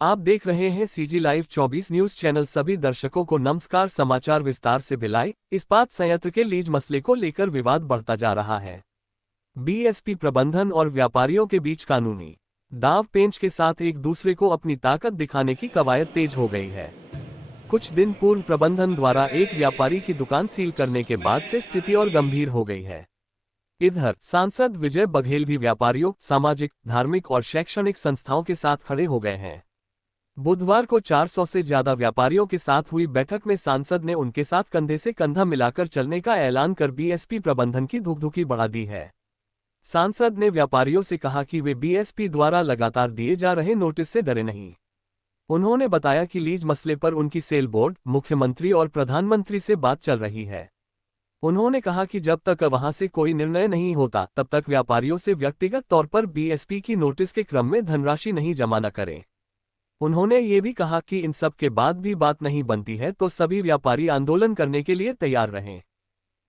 आप देख रहे हैं सीजी लाइव 24 न्यूज चैनल। सभी दर्शकों को नमस्कार। समाचार विस्तार से। भिलाई इस्पात संयंत्र के लीज मसले को लेकर विवाद बढ़ता जा रहा है। बीएसपी प्रबंधन और व्यापारियों के बीच कानूनी दांव पेंच के साथ एक दूसरे को अपनी ताकत दिखाने की कवायद तेज हो गई है। कुछ दिन पूर्व प्रबंधन द्वारा एक व्यापारी की दुकान सील करने के बाद से स्थिति और गंभीर हो गई है। इधर सांसद विजय बघेल भी व्यापारियों, सामाजिक, धार्मिक और शैक्षणिक संस्थाओं के साथ खड़े हो गए हैं। बुधवार को 400 से ज्यादा व्यापारियों के साथ हुई बैठक में सांसद ने उनके साथ कंधे से कंधा मिलाकर चलने का ऐलान कर बीएसपी प्रबंधन की धुकधुकी बढ़ा दी है। सांसद ने व्यापारियों से कहा कि वे बीएसपी द्वारा लगातार दिए जा रहे नोटिस से डरे नहीं। उन्होंने बताया कि लीज मसले पर उनकी सेल बोर्ड, मुख्यमंत्री और प्रधानमंत्री से बात चल रही है। उन्होंने कहा कि जब तक वहां से कोई निर्णय नहीं होता तब तक व्यापारियों से व्यक्तिगत तौर पर बीएसपी की नोटिस के क्रम में धनराशि नहीं जमा न करें। उन्होंने ये भी कहा कि इन सब के बाद भी बात नहीं बनती है तो सभी व्यापारी आंदोलन करने के लिए तैयार रहें।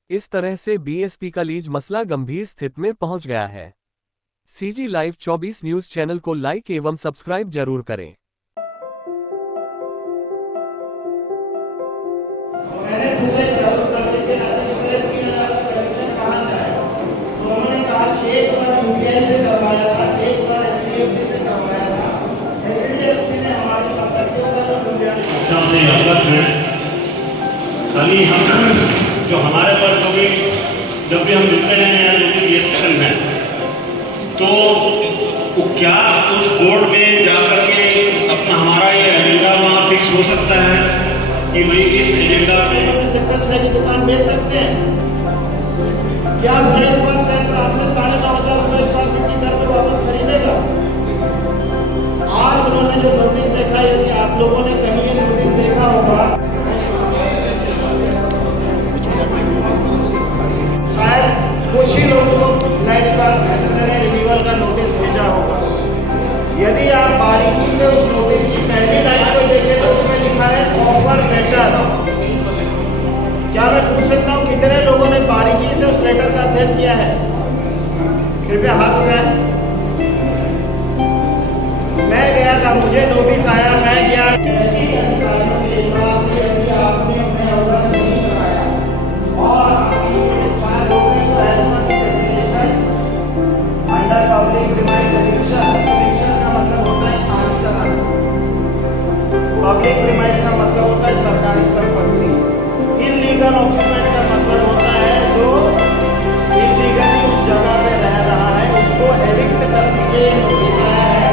इस तरह से बीएसपी का लीज मसला गंभीर स्थिति में पहुंच गया है। सीजी लाइव 24 न्यूज चैनल को लाइक एवं सब्सक्राइब जरूर करें। मैंने पूछा जरूर करने के नाते से 3000 का कमीशन कहां से आया, तो उन्होंने कहा कि एक बार यूपीआई से करवाया था, एक बार एचडीएफसी से करवाया था। एचडीएफसी ने हमारी संपत्तियों का जो मूल्यांकन सबसे अवगत है। खाली हम जो हमारे पर कभी जब भी हम मिलते हैं या जो भी ये सेशन है तो वो क्या उस बोर्ड में जाकर के अपना हमारा ये एजेंडा वहाँ फिक्स हो सकता है कि भाई इस एजेंडा पे सेक्टर 6 की दुकान बेच सकते हैं? क्या इस्पात सेक्टर आपसे 9,500 रुपए स्क्वायर फीट की दर पे वापस खरीदेगा? आज उन्होंने जो नोटिस देखा, यदि आप लोगों ने कहीं ये नोटिस देखा होगा, शायद कुछ ही लोगों को इस्पात सेक्टर ने रिन्यूअल का नोटिस भेजा होगा। यदि आप बारीकी से उस नोटिस की पहली लाइन को देखें तो उसमें लिखा है ऑफर लेटर। क्या मैं पूछ सकता हूँ कितने लोगों ने बारीकी से उस लेटर का अध्ययन किया है? कृपया हाथ उठाएं। मैं गया था, मुझे नोटिस आया, मैं गया ऐसी अधिकारियों के हिसाब से यदि आपने उन्हें अवगत नहीं कराया और आपकी इस्पात रोकने को ऐसा अंडर पब्लिक प्रीमाइस एविक्शन का मतलब होता है खारिज। पब्लिक प्रीमाइस का मतलब होता है सरकारी संपत्ति। इल्लीगल ऑक्यूपेंट का मतलब होता है जो इल्लीगली उस जगह पे रह रहा है, उसको एविक्ट करने के नोटिस आया है।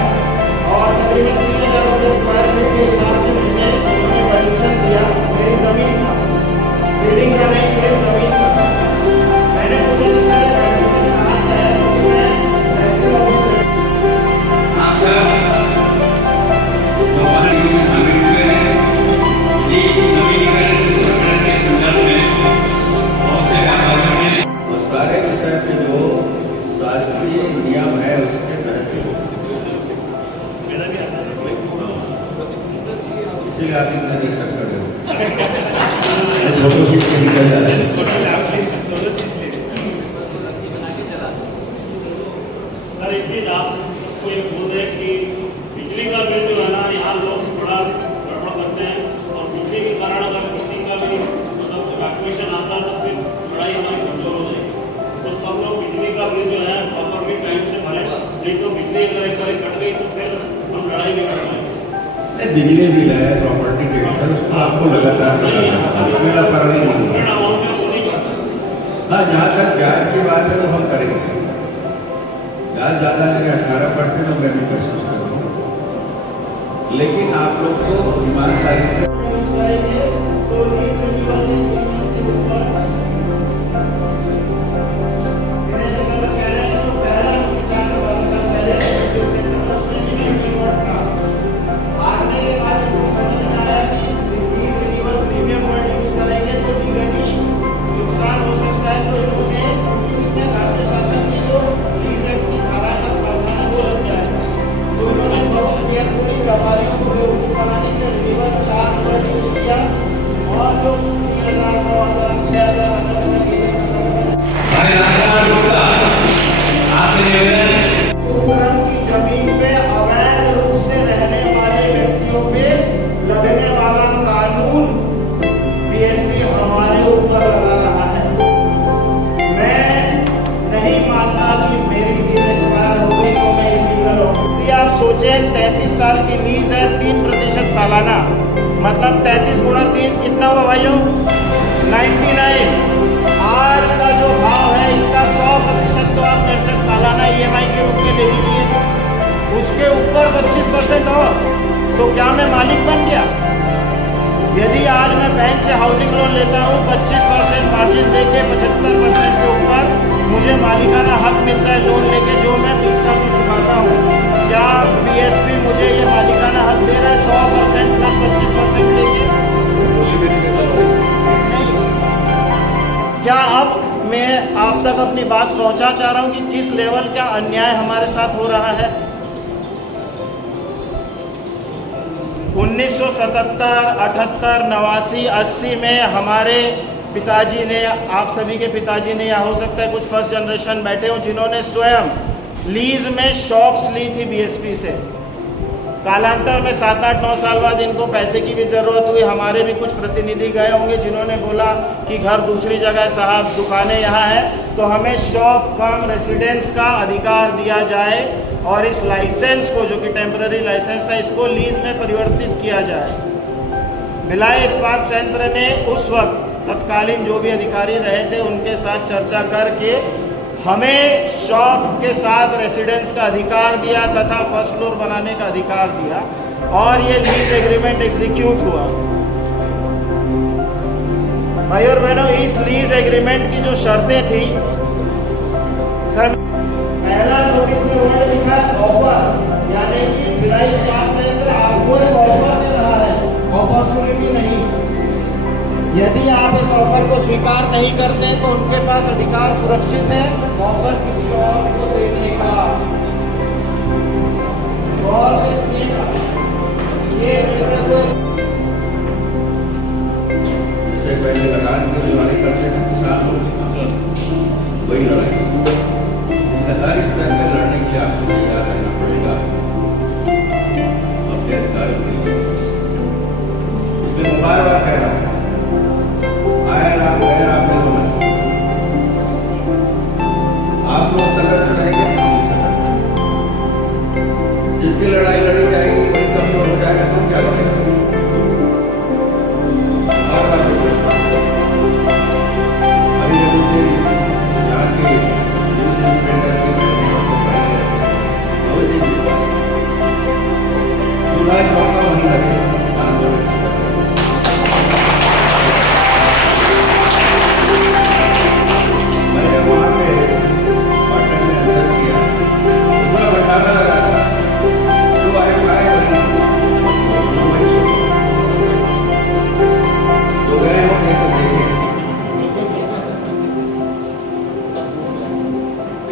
और तकरीबन 3,000 रुपये स्क्वायर फीट के हिसाब से मुझे उन्होंने परमिशन दिया मेरी जमीन का, बिल्डिंग का नहीं, सिर्फ जमीन का। मैंने पूछा कि सर परमिशन कहाँ से है, तो मैं ऐसे ऑफिस सारे विषय पे जो शासकीय नियम है उसके तहत इसीलिए आप इतना दिक्कत कर रहे हो। फोटो खींच के निकल जा रहे हैं। सर एक चीज आपको ये बोल रहे कि बिजली का बिल जो है ना, यहाँ लोग थोड़ा गड़बड़ करते हैं और बिजली के कारण अगर किसी का भी मतलब इवैक्यूएशन आता है तो फिर लड़ाई हमारी कमजोर हो जाएगी। तो सब लोग बिजली का बिल जो है प्रॉपर भी टाइम से भरें, नहीं तो बिजली अगर एक बार कट गई तो फिर हम लड़ाई नहीं कर पाएंगे। बिजली बिल है, प्रॉपर्टी टैक्स है, उसको आपको लगातार लापरवाही नहीं। हाँ, जहाँ तक ब्याज की बात है वो हम करेंगे। ब्याज ज़्यादा लगे 18% और मैं भी कोशिश करूँगा, लेकिन आप लोग को ईमानदारी से व्यापारियों को बेवकूफ बनाने के लिए रिन्यूअल चार्ज यूज किया। साल की लीज है, 3% सालाना, मतलब 33 गुणा 3 कितना हुआ भाइयों? 99। आज का जो भाव है इसका 100% तो आप मेरे से सालाना EMI के रूप में ले ही लिए, उसके ऊपर 25% और, तो क्या मैं मालिक बन गया? यदि आज मैं बैंक से हाउसिंग लोन लेता हूँ 25% मार्जिन देके 75% के ऊपर मुझे मालिकाना हक मिलता है लोन लेके, जो मैं 20 साल में चुकाता हूँ। क्या BSP मुझे ये मालिकाना हक दे रहा है 100% प्लस 25% लेके? नहीं। क्या अब मैं आप तक अपनी बात पहुँचा चाह रहा हूँ कि किस लेवल का अन्याय हमारे साथ हो रहा है? 1977, 78, 89, 80 में हमारे पिताजी ने, आप सभी के पिताजी ने, या हो सकता है कुछ फर्स्ट जनरेशन बैठे हों जिन्होंने स्वयं लीज में शॉप्स ली थी BSP से। कालांतर में 7, 8, 9 साल बाद इनको पैसे की भी ज़रूरत हुई। हमारे भी कुछ प्रतिनिधि गए होंगे जिन्होंने बोला कि घर दूसरी जगह साहब, दुकानें यहाँ है, तो हमें शॉप कम रेसिडेंस का अधिकार दिया जाए और इस लाइसेंस को, जो कि टेम्पररी लाइसेंस था, इसको लीज में परिवर्तित किया जाए। भिलाई इस्पात संयंत्र ने उस वक्त तत्कालीन जो भी अधिकारी रहे थे उनके साथ चर्चा करके हमें शॉप के साथ रेसिडेंस का अधिकार दिया तथा फर्स्ट फ्लोर बनाने का अधिकार दिया और ये लीज एग्रीमेंट एग्जीक्यूट हुआ। भाई और बहनों, इस लीज एग्रीमेंट की जो शर्तें थी, सर पहला नोटिस में उन्होंने लिखा है ऑफर, यानी कि भिलाई इस्पात संयंत्र आपको एक ऑफर दे रहा है, अपॉर्चुनिटी नहीं। यदि आप इस ऑफर को स्वीकार नहीं करते तो उनके पास अधिकार सुरक्षित है ऑफर किसी और को देने का। गौर से सुनिएगा, ये इससे पहले लगान की लड़ाई करते थे किसान लोग, वही लड़ाई। इसका हर स्तर पर लड़ने के लिए आपको तैयार रहना पड़ेगा अपने अधिकार के लिए। इसलिए मैं बार बार कह रहा हूँ, आया राम गया राम नहीं होना चाहिए। आप लोग तटस्थ रहेंगे, हम तटस्थ। जिसकी लड़ाई लड़ी जाएगी वही कमजोर हो जाएगा, तो क्या लड़ेगा? बार बार अभी जब मुझे यहाँ के न्यूज सेंटर के चूल्हा चौका वहीं लगे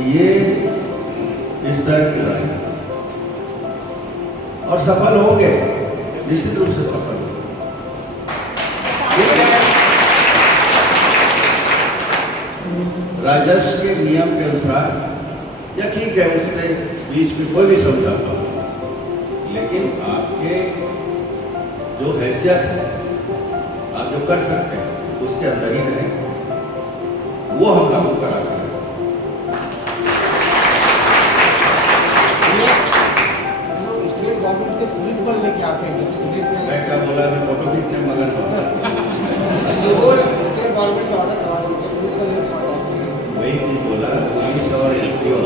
ये इस तरह की लड़ाई और सफल हो गए, निश्चित रूप से सफल हो। राजस्व के नियम के अनुसार, या ठीक है उससे बीच में कोई भी समझौता हो, लेकिन आपके जो हैसियत है, आप जो कर सकते हैं उसके अंदर ही रहें, वो हम लागू कराते हैं। स्टेट गवर्नमेंट से पुलिस बल लेके आते हैं, मैं क्या बोला, मैं फोटो खींचने मगर स्टेट गवर्नमेंट से ऑर्डर करवा दीजिए, पुलिस बल लेके आते हैं। वही चीज बोला, पुलिस और LPO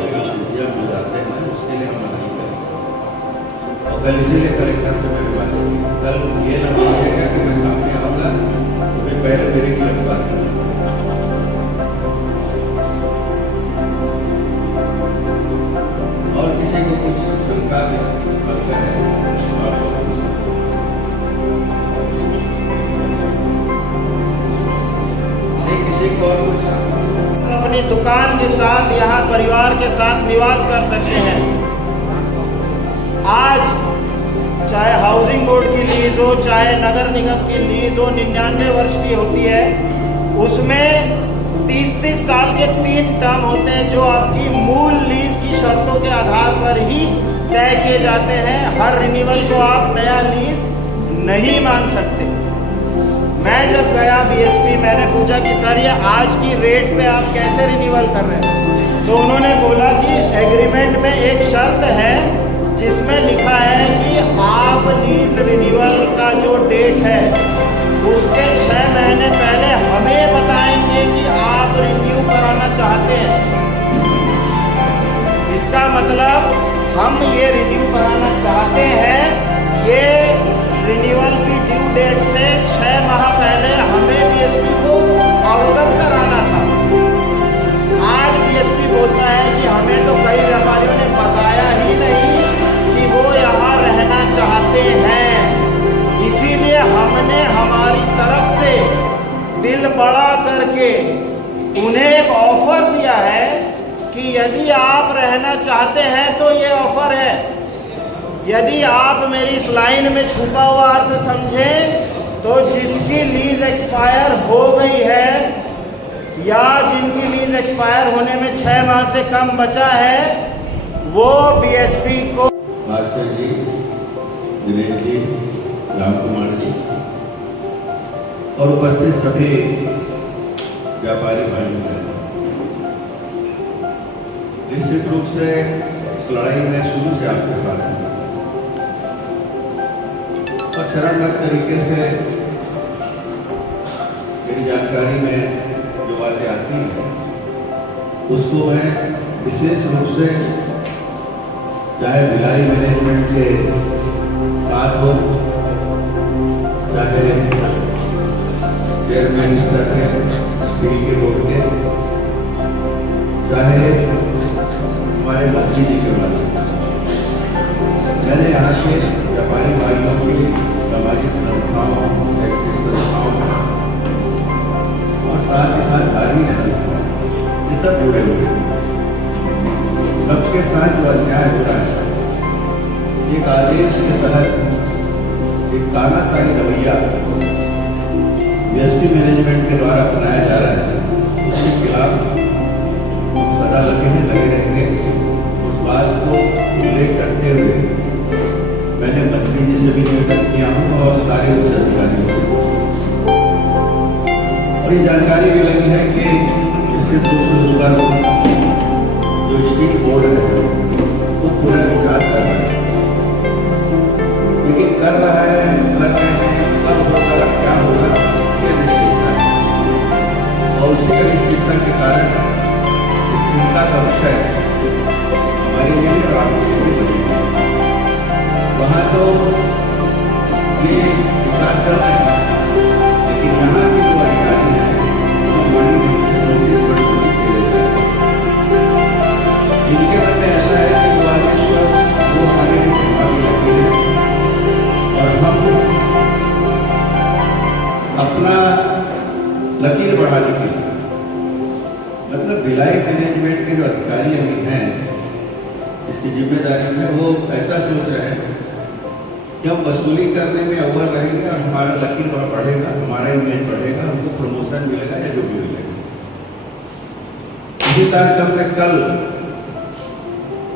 जब हो जाते हैं ना, उसके लिए हम नहीं करेंगे। और कल इसीलिए कलेक्टर से मेरी बात हुई, कल ये ना मांगेगा कि मैं सामने आऊँगा तो फिर पहले मेरे गिरफ्तार करें। और किसी को कुछ सरकार है किसी को और कुछ अपनी दुकान के साथ यहाँ परिवार के साथ निवास कर सकते हैं। आज चाहे हाउसिंग बोर्ड की लीज हो, चाहे नगर निगम की लीज हो, 99 वर्ष की होती है, उसमें 30-30 साल के 3 टर्म होते हैं जो आपकी मूल लीज की शर्तों के आधार पर ही तय किए जाते हैं। हर रिन्यूअल को आप नया लीज नहीं मान सकते। मैं जब गया BSP, मैंने पूछा कि सर ये आज की रेट पे आप कैसे रिन्यूअल कर रहे हैं, तो उन्होंने बोला कि एग्रीमेंट में एक शर्त है जिसमें लिखा है कि डेट है उसके 6 महीने पहले हमें बताएंगे कि आप रिन्यू कराना चाहते हैं। इसका मतलब हम ये रिन्यू कराना चाहते हैं, ये रिन्यूअल की ड्यू डेट से 6 माह पहले हमें बीएसपी को अवगत कराना था। आज बीएसपी बोलता है कि हमें तो कई व्यापारियों ने बताया ही नहीं कि वो यहाँ रहना चाहते हैं। इसीलिए हमने हमारी तरफ से दिल बड़ा करके उन्हें एक ऑफर दिया है कि यदि आप रहना चाहते हैं तो ये ऑफर है। यदि आप मेरी इस लाइन में छुपा हुआ अर्थ समझें तो जिसकी लीज एक्सपायर हो गई है या जिनकी लीज एक्सपायर होने में 6 माह से कम बचा है वो बीएसपी को बादशाह जी, दिनेश जी, राम कुमार जी और उपस्थित सभी व्यापारी भाइयों बहनों, निश्चित रूप से इस लड़ाई में शुरू से आपके साथ हूं और चरणबद्ध तरीके से मेरी जानकारी में जो बातें आती हैं उसको मैं विशेष रूप से चाहे भिलाई मैनेजमेंट के साथ हो, चाहे चेयरमैन स्तर के स्टील के बोर्ड के, चाहे हमारे मंत्री जी के बारे में, मैंने यहाँ के व्यापारी भाइयों की सामाजिक संस्थाओं, शैक्षिक संस्थाओं और साथ ही साथ धार्मिक संस्थाओं ये सब जुड़े हुए हैं। सबके साथ जो अन्याय हो रहा है, एक आदेश के तहत एक तानाशाही रवैया बीएसपी मैनेजमेंट के द्वारा अपनाया जा रहा है, उसके खिलाफ हम सदा लगे रहेंगे। उस बात को उल्लेख करते हुए मैंने मंत्री जी से भी निवेदन किया हूँ और सारे उच्च अधिकारियों से, और ये जानकारी भी लगी है कि इससे दूसरे जो स्टील बोर्ड है वो पूरा विचार कर रहा है, लेकिन कर रहा है, कर रहे हैं, कब होगा, क्या होगा, ये निश्चितता है और उसी अनिश्चितता के कारण एक चिंता का विषय हमारे लिए भी और आपके लिए भी बनी। वहाँ तो ये विचार चल रहे हैं, लेकिन यहाँ के जो अधिकारी हैं वो बड़ी से नोटिस बड़ी दे रहे हैं। इनके मन में ऐसा है कि वो आदेश वो हमारे लिए प्रभावी लगे हैं और हम अपना लकीर बढ़ाने के लिए, मतलब भिलाई मैनेजमेंट के जो अधिकारी अभी हैं इसकी जिम्मेदारी में वो ऐसा सोच रहे हैं कि हम वसूली करने में अव्वल रहेंगे और हमारा लकीर बढ़ेगा, हमारा इमेज बढ़ेगा, हमको प्रमोशन मिलेगा या जो भी मिलेगा। इसी कार्यक्रम में कल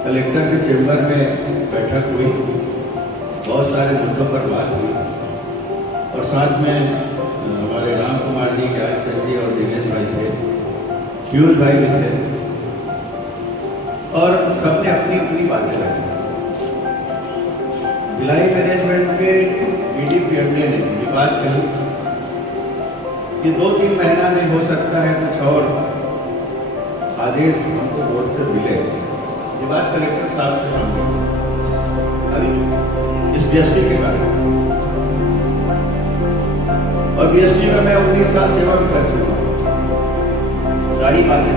कलेक्टर के चेंबर में बैठक हुई, बहुत सारे मुद्दों पर बात हुई और साथ में हमारे राम कुमार जी, ज्ञान जी और दिनेश भाई थे, पीयूष भाई भी थे और सबने अपनी अपनी बातें रखी। भिलाई मैनेजमेंट के बीडीपीएमडी ने ये बात कही कि 2-3 महीना में हो सकता है कुछ और आदेश हमको बोर्ड से मिले। ये बात कलेक्टर साहब के सामने अभी इस बीएसपी के कारण, और बीएसपी में मैं 19 साल सेवा भी कर चुका हूँ, सारी बातें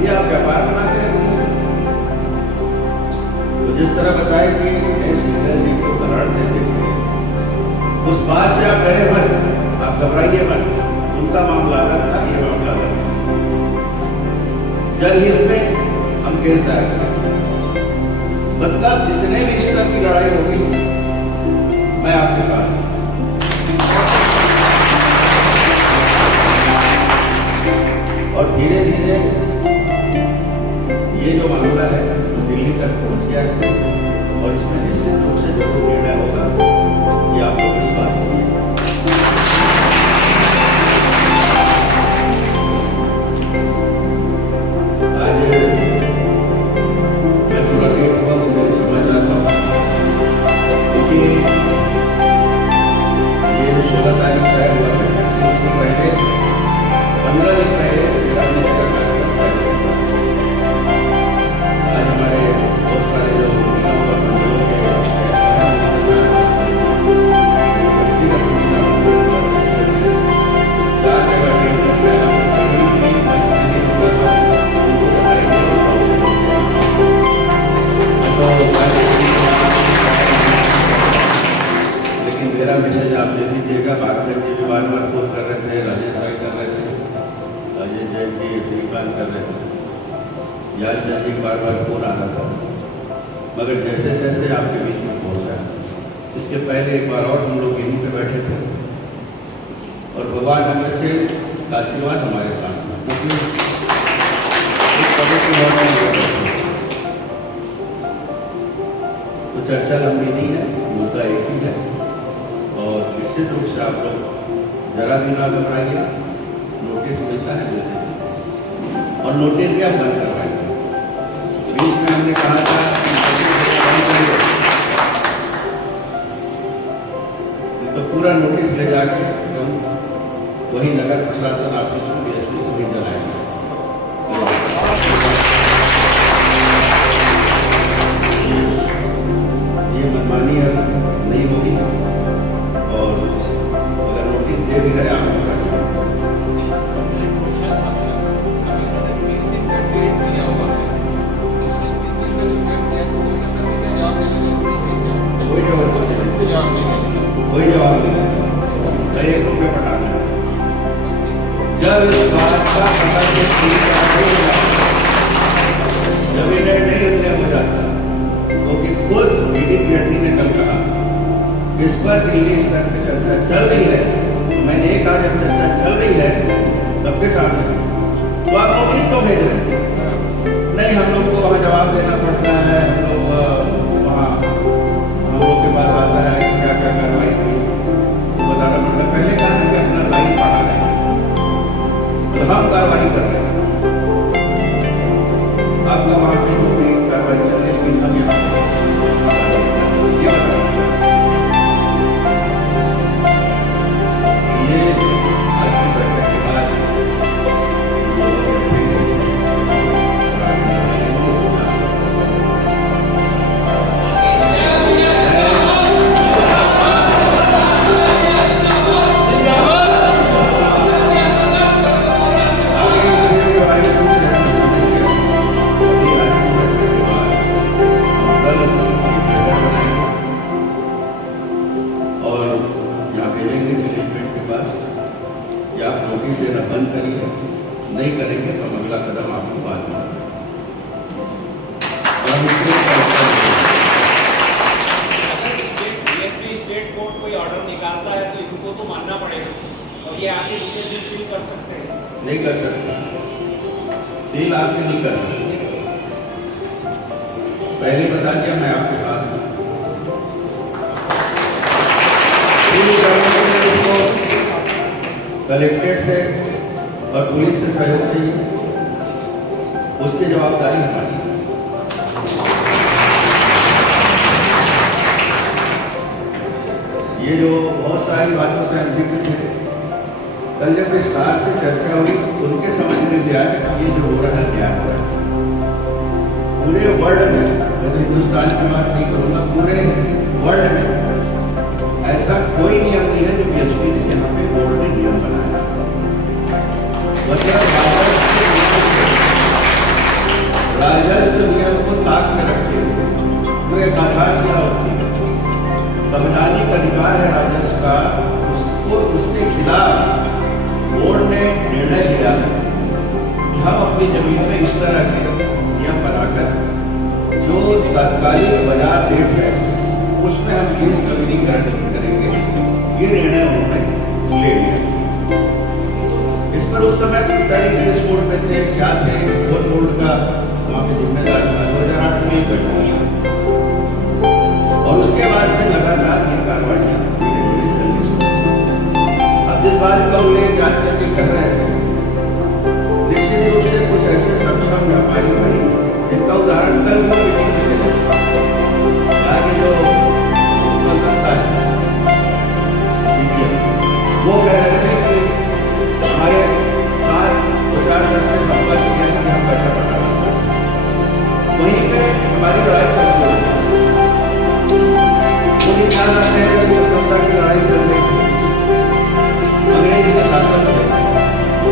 ये आप व्यापार बना के रखती हैं। तो जिस तरह बताया कि दिनेश जी को उदाहरण देते थे, उस बात से आप डरे मत, आप घबराइए मत, उनका मामला अलग था, ये मामला अलग था। जनहित में हम कहता है, मतलब जितने भी स्तर की लड़ाई होगी मैं आपके साथ हूं। और धीरे धीरे ये जो मामला है जो दिल्ली तक पहुंच गया है और इसमें निश्चित रूप से जरूर निर्णय होगा, ये आपको विश्वास है। आज मैं थोड़ा लेट हुआ, उसके लिए समझ रहा था, क्योंकि मेरा मैसेज आप दे दीजिएगा। भास्कर जी भी बार बार फोन कर रहे थे, राजेश भाई कर रहे थे, राजेश जैन जी, श्रीकांत कर रहे थे, याद जी बार बार फोन आ रहा था, मगर जैसे जैसे आपके बीच में पहुँचा, इसके पहले एक बार और हम लोग यहीं पे बैठे थे और भगवान हमें से आशीर्वाद हमारे साथ में, क्योंकि एक पदों की भावना नहीं कर रहे थे। तो चर्चा लंबी नहीं है, मुद्दा एक ही है और निश्चित रूप से आप लोग जरा भी ना घबराइए। नोटिस मिलता है मिल देते और नोटिस भी आप बंद करवाएंगे। बीच में हमने कहा था तो पूरा नोटिस ले जाके हम वही नगर प्रशासन ऑफिस में BSP को भी जलाएंगे। ये मनमानी अब नहीं होगी और अगर नोटिस दे भी रहे आपको कोई जवाब नहीं है, 1 रुपये पटाना है। जब इस बात का पता जब ये निर्णय हो जाता क्योंकि खुद DDPRD ने कल कहा इस पर दिल्ली स्तर पर चर्चा चल रही है, तो मैंने एक कहा जब चर्चा चल रही है तब के सामने तो आप नोटिस को भेज रहे हैं। नहीं, हम लोग को वहाँ जवाब देना पड़ता है, हम लोग वहाँ हम लोग के पास आता है कि क्या क्या कार्रवाई हुई बताना पड़ता है। पहले कहा था कि अपना लाइन बढ़ा रहे हैं, तो हम कार्रवाई कर रहे हैं। आपका वहाँ पे जो भी कार्रवाई चल रही है, लेकिन हम यहाँ ये बताना चाहते हैं ये आज की बैठक के बाद देना बंद करिए, नहीं करेंगे तो हम अगला कदम आपको बाद में स्टेट कोर्ट कोई ऑर्डर निकालता है तो इनको तो मानना पड़ेगा और ये आगे विषय सील कर सकते हैं। नहीं कर सकते, सील आपके नहीं कर सकते। पहले बता दिया मैं आपके साथ हूँ। कलेक्ट्रेट से और पुलिस से सहयोग चाहिए, उसकी जवाबदारी हमारी है। ये जो बहुत सारी बातों से अनभिज्ञ थे, कल जब विस्तार से चर्चा हुई उनके समझ में भी आया कि ये जो हो रहा है क्या हो रहा है। पूरे वर्ल्ड में, मैं तो हिंदुस्तान की बात नहीं करूँगा, पूरे वर्ल्ड में ऐसा कोई नियम नहीं है जो BSP ने यहाँ पे बोर्ड ने नियम बनाया। मतलब राजस्व नियम को ताक में रखते हुए वो एक आधारशिला होती है, संवैधानिक अधिकार है राजस्व का, उसको उसके खिलाफ बोर्ड ने निर्णय लिया कि हम अपनी जमीन में इस तरह के नियम बनाकर जो तात्कालिक बाजार रेट है उसमें हम लीज नवीनीकरण नहीं करेंगे। ये निर्णय उन्होंने ले लिया। इस पर उस समय पिताजी केस बोर्ड में थे, क्या थे, वन बोर्ड का वहाँ पे जिम्मेदार था, 2008 में बैठा और उसके बाद से लगातार ये कार्रवाई धीरे धीरे चलनी शुरू। अब जिस बात का उल्लेख जांच चर्चा कर रहे थे, निश्चित रूप से कुछ ऐसे सक्षम व्यापारी भाई जिनका उदाहरण कल जो कलकत्ता है वो कह रहे थे कि हमारे साथ 4-10 के संपर्क किया है कि हम पैसा बढ़ाना चाहते हैं। वहीं पे हमारी लड़ाई खत्म हो गई। वो भी ख्याल रखते हैं कि कलकत्ता की लड़ाई चल रही थी, अंग्रेज का शासन थे,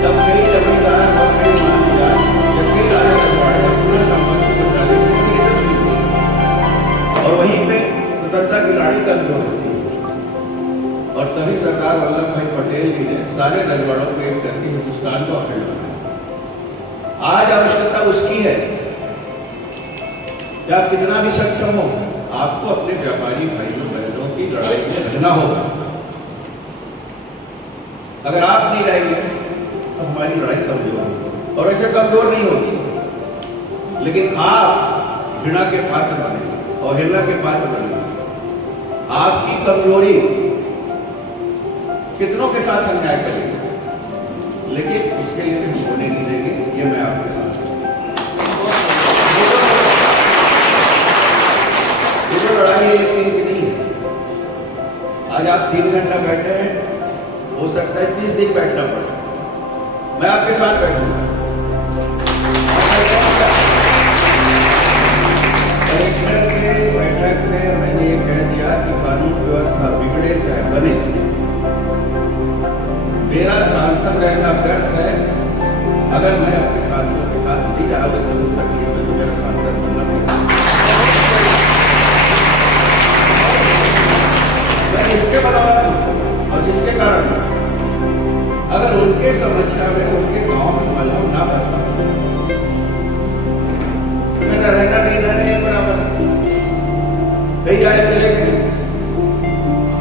तब कई जमींदार और कई मानदार या कई राजा रखवाड़े अपना साम्राज्य बचाने के लिए और वहीं पे स्वतंत्रता की लड़ाई कल हो रही थी। और तभी सरदार वल्लभ भाई पटेल जी ने सारे रजवाड़ों को एक करके हिंदुस्तान को अखंड बनाया। आज आवश्यकता उसकी है कि आप कितना भी सक्षम हो, आपको अपने व्यापारी भाइयों बहनों की लड़ाई में रहना होगा। अगर आप नहीं रहेंगे तो हमारी लड़ाई कमजोर होगी, और ऐसे कमजोर नहीं होगी, लेकिन आप घृणा के पात्र बनेंगे, अवहेलना के पात्र बनेंगे। आपकी कमजोरी कितनों के साथ अन्याय करेंगे, लेकिन उसके लिए हम होने नहीं देंगे। ये मैं आपके साथ ये जो लड़ाई है, एक दिन की नहीं है। आज आप 3 घंटा बैठे हैं, हो सकता है 30 दिन बैठना पड़े। मैं आपके साथ बैठूंगा। कलेक्टर के बैठक में मैंने ये कह दिया कि कानून व्यवस्था बिगड़े चाहे बने, मेरा सांसद रहना व्यर्थ है अगर मैं अपने साथियों के साथ नहीं रहा। उसके तकलीफ में तो मेरा सांसद बनना पड़ेगा। मैं इसके बदौलत और जिसके कारण अगर उनके समस्या में, उनके गांव में मलहम ना कर सकूं, तो मेरा रहना नहीं रहना एक बराबर। कई जाए चले गए,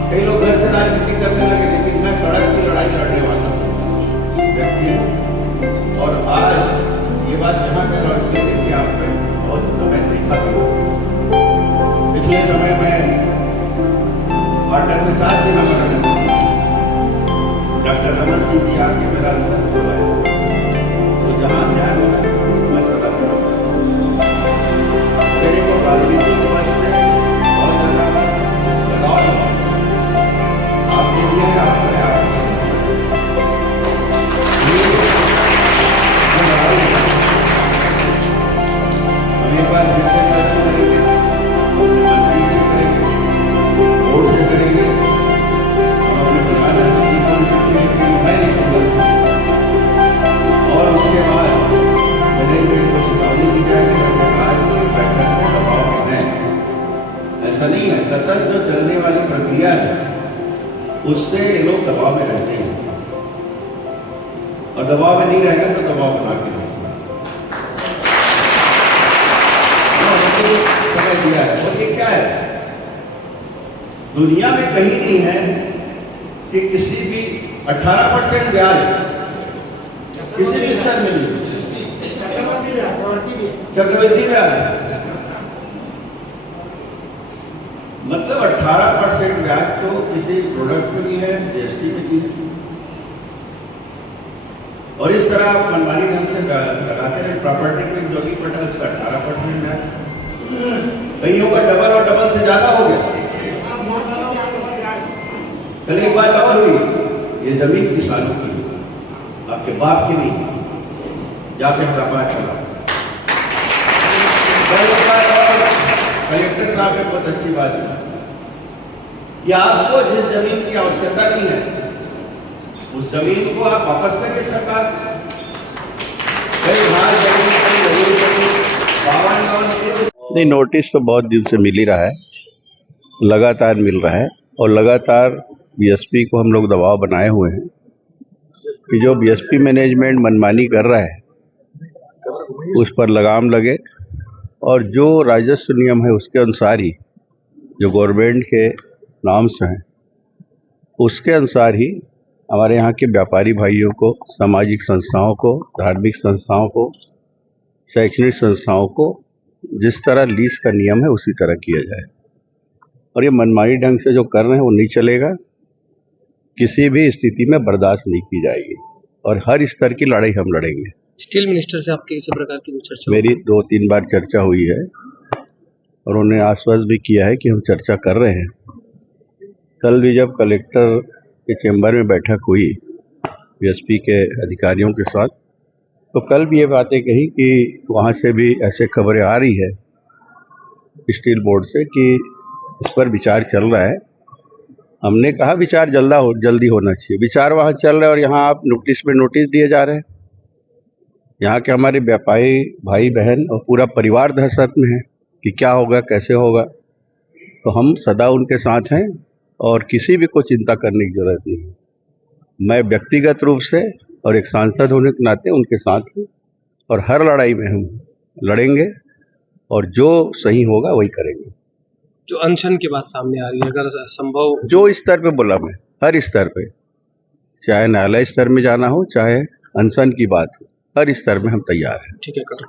कई लोग घर से राजनीति करने लगे, लेकिन मैं सड़क की लड़ाई लड़ने वाला व्यक्ति हूँ। और आज ये बात यहाँ पे लड़की है कि आपने बहुत समय देखा भी हो। पिछले समय में पाटन में 7 दिन हमारा डॉक्टर रमन सिंह जी आके मेरा आंसर करवाया। तो जहाँ न्याय होगा मैं सदा खड़ा हूँ। मेरे को राजनीतिक वश से बहुत ज्यादा लगाव है। आपके लिए है, आपको है, आपको हम एक बार फिर से प्रश्न करेंगे, मंत्री से करेंगे, बोर्ड से करेंगे, हम अपने प्रधानमंत्री को मैं लिखूंगा, और उसके बाद मैनेजमेंट को चेतावनी दी जाएगी। वैसे आज की बैठक से दबाव में है, ऐसा नहीं है। सतत जो चलने वाली प्रक्रिया है उससे ये लोग दबाव में रहते हैं, और दबाव में नहीं रहेगा तो दबाव बना के समय दिया है। और ये क्या है, दुनिया में कहीं नहीं है कि किसी भी 18% ब्याज किसी भी स्तर में नहीं, चक्रवृद्धि ब्याज मतलब 18% ब्याज तो किसी प्रोडक्ट पे नहीं है, जीएसटी पे नहीं है। और इस तरह आप मनमानी ढंग से लगाते रहे। प्रॉपर्टी पे जो भी पटा उसका 18% ब्याज, कईयों का डबल और डबल से ज्यादा हो गया। कल एक बात और हुई, ये जमीन किसानों की, आपके बाप की नहीं, जाके व्यापार चला। कलेक्टर साहब ने बहुत अच्छी बात की कि आपको जिस जमीन की आवश्यकता नहीं है उस जमीन को आप वापस करिए सरकार। नहीं, नोटिस तो बहुत दिन से मिल ही रहा है, लगातार मिल रहा है, और लगातार बीएसपी को हम लोग दबाव बनाए हुए हैं कि जो बीएसपी मैनेजमेंट मनमानी कर रहा है उस पर लगाम लगे, और जो राजस्व नियम है उसके अनुसार ही, जो गवर्नमेंट के नॉर्म्स हैं उसके अनुसार ही हमारे यहाँ के व्यापारी भाइयों को, सामाजिक संस्थाओं को, धार्मिक संस्थाओं को, शैक्षणिक संस्थाओं को जिस तरह लीज का नियम है उसी तरह किया जाए। और ये मनमानी ढंग से जो कर रहे हैं वो नहीं चलेगा, किसी भी स्थिति में बर्दाश्त नहीं की जाएगी, और हर स्तर की लड़ाई हम लड़ेंगे। स्टील मिनिस्टर से आपके किसी प्रकार की चर्चा? मेरी 2-3 बार चर्चा हुई है, और उन्होंने आश्वस्त भी किया है कि हम चर्चा कर रहे हैं। कल भी जब कलेक्टर के चैम्बर में बैठक हुई बीएसपी के अधिकारियों के साथ, तो कल भी ये बातें कही कि वहाँ से भी ऐसे खबरें आ रही है स्टील बोर्ड से कि इस पर विचार चल रहा है। हमने कहा विचार जल्दी होना चाहिए। विचार वहाँ चल रहा है और यहाँ आप नोटिस पे नोटिस दिए जा रहे हैं। यहाँ के हमारे व्यापारी भाई बहन और पूरा परिवार दहशत में है कि क्या होगा, कैसे होगा। तो हम सदा उनके साथ हैं, और किसी भी को चिंता करने की जरूरत नहीं है। मैं व्यक्तिगत रूप से और एक सांसद होने के नाते उनके साथ हूँ और हर लड़ाई में हम लड़ेंगे और जो सही होगा वही करेंगे। जो अनशन की बात सामने आ रही है, अगर संभव जो स्तर पे बोला मैं, हर स्तर पे, चाहे न्यायालय स्तर में जाना हो, चाहे अनशन की बात हो, हर स्तर में हम तैयार हैं। ठीक है करो।